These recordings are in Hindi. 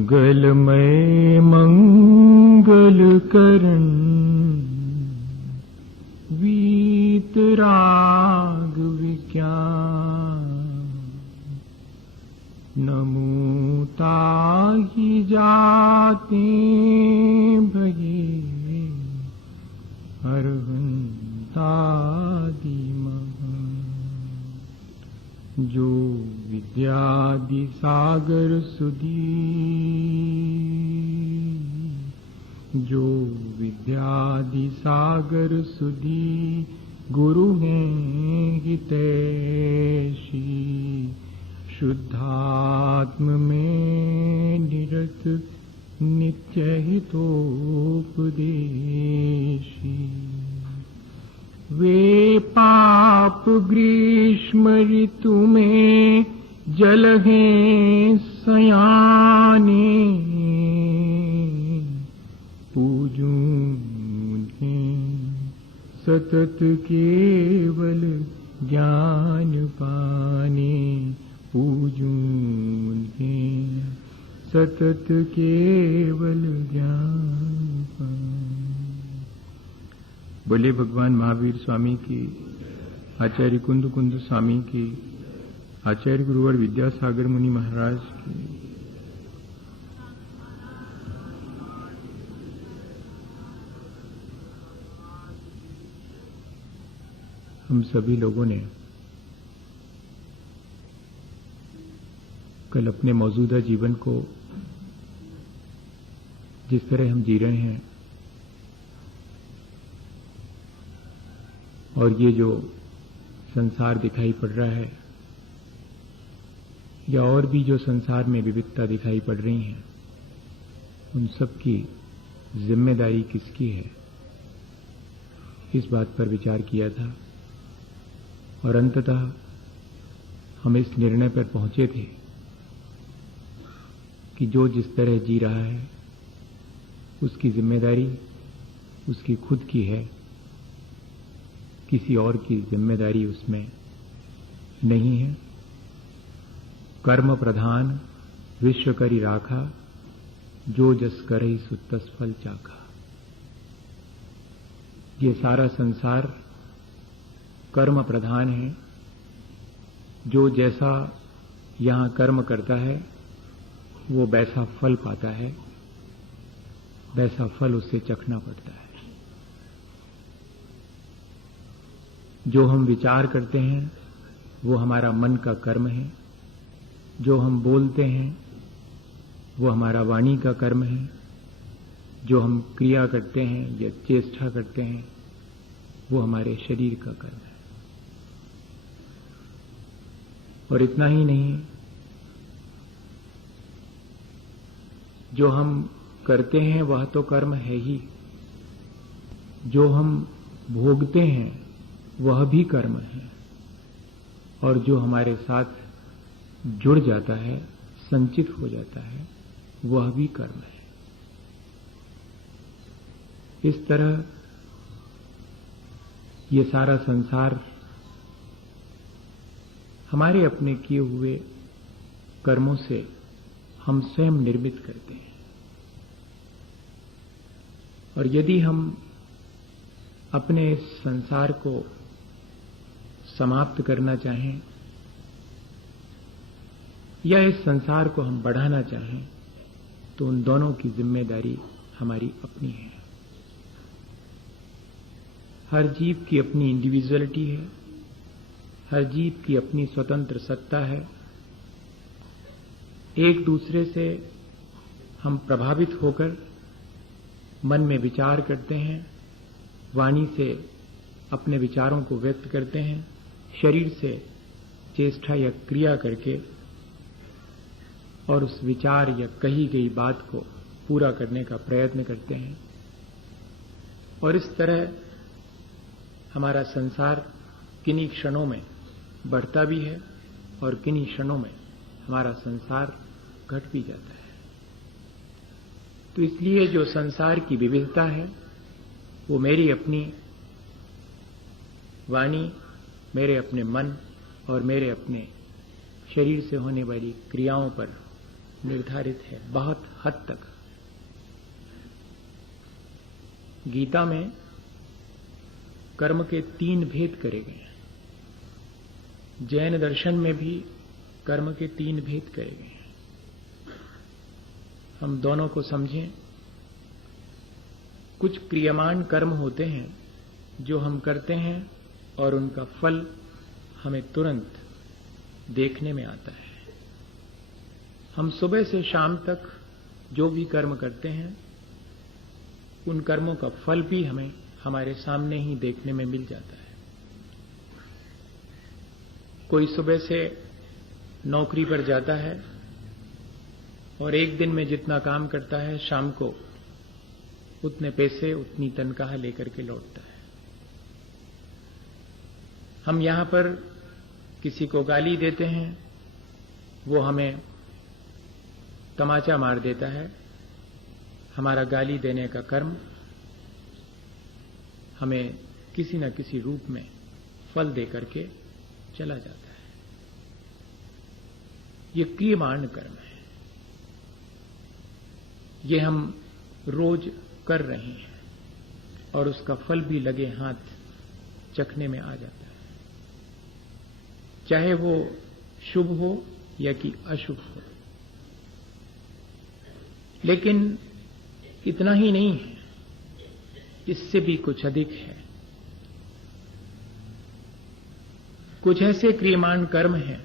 मंगलमय मंगल करण वीतराग विज्ञान नमो ताहि जाते भगे अरहंतादि जो विद्यादि सागर सुधी जो विद्यादि सागर सुधी गुरु हैं हितैषी शुद्धात्म में निरत नित्य हितोपदेशी वे पाप ग्रीष्म ऋतु में जल हैं सयाने पूजूं उन्हें सतत केवल ज्ञान पाने पूजूं उन्हें सतत केवल ज्ञान पाने। बोले भगवान महावीर स्वामी की, आचार्य कुंद कुंद स्वामी की, आचार्य गुरुवर विद्यासागर मुनि महाराज की। हम सभी लोगों ने कल अपने मौजूदा जीवन को जिस तरह हम जी रहे हैं और ये जो संसार दिखाई पड़ रहा है या और भी जो संसार में विविधता दिखाई पड़ रही है, उन सब की जिम्मेदारी किसकी है, इस बात पर विचार किया था और अंततः हम इस निर्णय पर पहुंचे थे कि जो जिस तरह जी रहा है उसकी जिम्मेदारी उसकी खुद की है, किसी और की जिम्मेदारी उसमें नहीं है। कर्म प्रधान विश्व करी राखा जो जस करहि सो तस फल चाखा। ये सारा संसार कर्म प्रधान है। जो जैसा यहां कर्म करता है वो वैसा फल पाता है, वैसा फल उससे चखना पड़ता है। जो हम विचार करते हैं वो हमारा मन का कर्म है, जो हम बोलते हैं वो हमारा वाणी का कर्म है, जो हम क्रिया करते हैं या चेष्टा करते हैं वो हमारे शरीर का कर्म है। और इतना ही नहीं, जो हम करते हैं वह तो कर्म है ही, जो हम भोगते हैं वह भी कर्म है, और जो हमारे साथ जुड़ जाता है, संचित हो जाता है, वह भी कर्म है। इस तरह ये सारा संसार हमारे अपने किए हुए कर्मों से हम स्वयं निर्मित करते हैं। और यदि हम अपने इस संसार को समाप्त करना चाहें या इस संसार को हम बढ़ाना चाहें तो उन दोनों की जिम्मेदारी हमारी अपनी है। हर जीव की अपनी इंडिविजुअलिटी है, हर जीव की अपनी स्वतंत्र सत्ता है। एक दूसरे से हम प्रभावित होकर मन में विचार करते हैं, वाणी से अपने विचारों को व्यक्त करते हैं, शरीर से चेष्टा या क्रिया करके और उस विचार या कही गई बात को पूरा करने का प्रयत्न करते हैं। और इस तरह हमारा संसार किन्हीं क्षणों में बढ़ता भी है और किन्हीं क्षणों में हमारा संसार घट भी जाता है। तो इसलिए जो संसार की विविधता है वो मेरी अपनी वाणी मेरे अपने मन और मेरे अपने शरीर से होने वाली क्रियाओं पर निर्धारित है बहुत हद तक। गीता में कर्म के 3 भेद करे गए हैं। जैन दर्शन में भी कर्म के 3 भेद करे गए हैं। हम दोनों को समझें। कुछ क्रियमान कर्म होते हैं जो हम करते हैं और उनका फल हमें तुरंत देखने में आता है। हम सुबह से शाम तक जो भी कर्म करते हैं उन कर्मों का फल भी हमें हमारे सामने ही देखने में मिल जाता है। कोई सुबह से नौकरी पर जाता है और एक दिन में जितना काम करता है शाम को उतने पैसे उतनी तनख्वाह लेकर के लौटता है। हम यहां पर किसी को गाली देते हैं, वो हमें तमाचा मार देता है। हमारा गाली देने का कर्म हमें किसी न किसी रूप में फल देकर के चला जाता है। ये क्रियमाण कर्म है। ये हम रोज कर रहे हैं और उसका फल भी लगे हाथ चखने में आ जाता है, चाहे वो शुभ हो या कि अशुभ हो। लेकिन इतना ही नहीं है, इससे भी कुछ अधिक है। कुछ ऐसे क्रियमाण कर्म हैं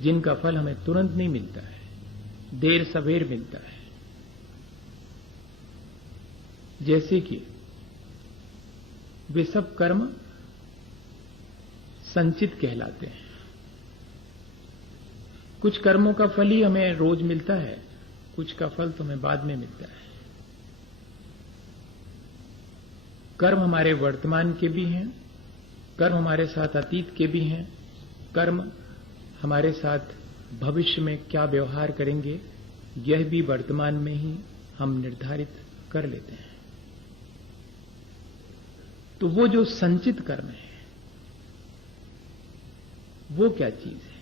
जिनका फल हमें तुरंत नहीं मिलता है, देर सवेर मिलता है। जैसे कि वे सब कर्म संचित कहलाते हैं। कुछ कर्मों का फल ही हमें रोज मिलता है, कुछ का फल तो हमें बाद में मिलता है। कर्म हमारे वर्तमान के भी हैं, कर्म हमारे साथ अतीत के भी हैं, कर्म हमारे साथ भविष्य में क्या व्यवहार करेंगे यह भी वर्तमान में ही हम निर्धारित कर लेते हैं। तो वो जो संचित कर्म है वो क्या चीज है?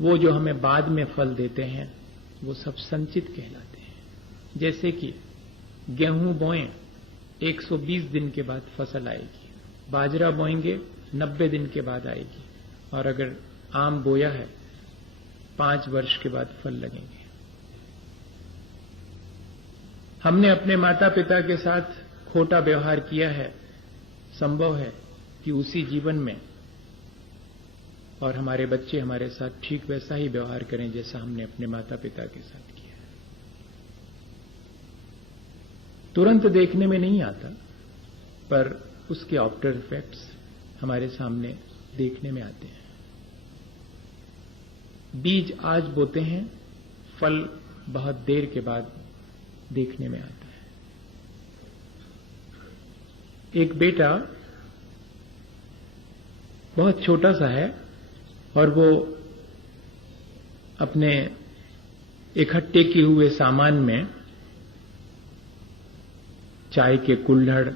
वो जो हमें बाद में फल देते हैं वो सब संचित कहलाते हैं। जैसे कि गेहूं बोएं 120 दिन के बाद फसल आएगी, बाजरा बोएंगे 90 दिन के बाद आएगी, और अगर आम बोया है 5 वर्ष के बाद फल लगेंगे। हमने अपने माता पिता के साथ खोटा व्यवहार किया है, संभव है कि उसी जीवन में और हमारे बच्चे हमारे साथ ठीक वैसा ही व्यवहार करें जैसा हमने अपने माता पिता के साथ किया। तुरंत देखने में नहीं आता, पर उसके आफ्टर इफेक्ट्स हमारे सामने देखने में आते हैं। बीज आज बोते हैं, फल बहुत देर के बाद देखने में आता है। एक बेटा बहुत छोटा सा है और वो अपने इकट्ठे किए हुए सामान में चाय के कुल्हड़,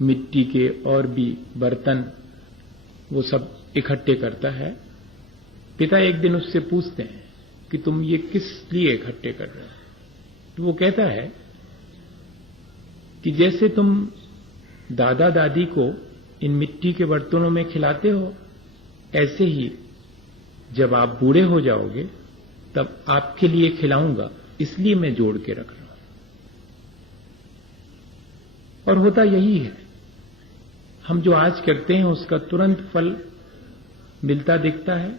मिट्टी के और भी बर्तन वो सब इकट्ठे करता है। पिता एक दिन उससे पूछते हैं कि तुम ये किस लिए इकट्ठे कर रहे हो? तो वो कहता है कि जैसे तुम दादा दादी को इन मिट्टी के बर्तनों में खिलाते हो, ऐसे ही जब आप बूढ़े हो जाओगे तब आपके लिए खिलाऊंगा, इसलिए मैं जोड़ के रख रहा हूं। और होता यही है, हम जो आज करते हैं उसका तुरंत फल मिलता दिखता है,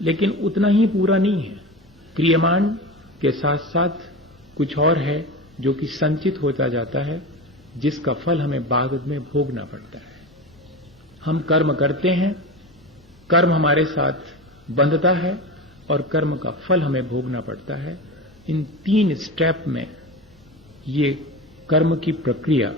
लेकिन उतना ही पूरा नहीं है। क्रियमाण के साथ साथ कुछ और है जो कि संचित होता जाता है, जिसका फल हमें बाद में भोगना पड़ता है। हम कर्म करते हैं, कर्म हमारे साथ बंधता है और कर्म का फल हमें भोगना पड़ता है। इन 3 स्टेप में ये कर्म की प्रक्रिया